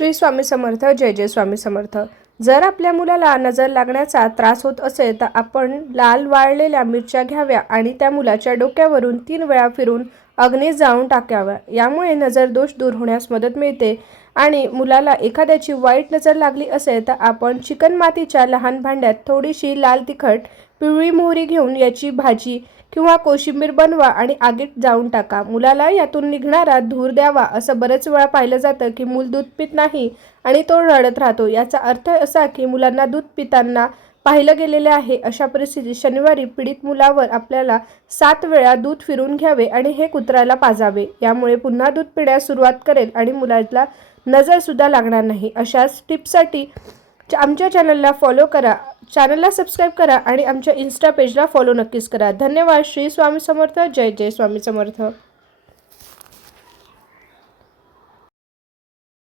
श्री स्वामी समर्थ. जय जय स्वामी समर्थ. जर आपल्या मुलाला नजर लागण्याचा त्रास होत असेल तर आपण लाल वाळलेल्या मिरच्या घ्याव्या आणि त्या मुलाच्या डोक्यावरून 3 वेळा फिरून अग्नीत जाळून टाकाव्या. यामुळे नजर दोष दूर होण्यास मदत मिळते. आणि मुलाला एखाद्याची वाईट नजर लागली असेल तर आपण चिकणमातीच्या लहान भांड्यात थोडीशी लाल तिखट, पिवळी मोहरी घेऊन याची भाजी किंवा कोशिंबीर बनवा आणि आगीत जाळून टाका. मुलाला यातून निघणारा धूर द्यावा. असं बरेच वेळा पाहिलं जातं की मूल दूध पित नाही आणि तो रडत राहतो. याचा अर्थ असा की मुलांना दूध पिताना पाहिलं गेलेले आहे. अशा परिस्थितीत शनिवारी पीडित मुलावर आपल्याला 7 वेळा दूध फिरून घ्यावे आणि हे कुत्र्याला पाजावे. यामुळे पुन्हा दूध पिण्यास सुरुवात करेल आणि मुलाला नजर सुद्धा लागणार नाही. अशाच टिप्ससाठी आमच्या चॅनलला फॉलो करा, चॅनलला सबस्क्राईब करा आणि आमच्या इन्स्टा पेजला फॉलो नक्कीच करा. धन्यवाद. श्री स्वामी समर्थ. जय जय स्वामी समर्थ.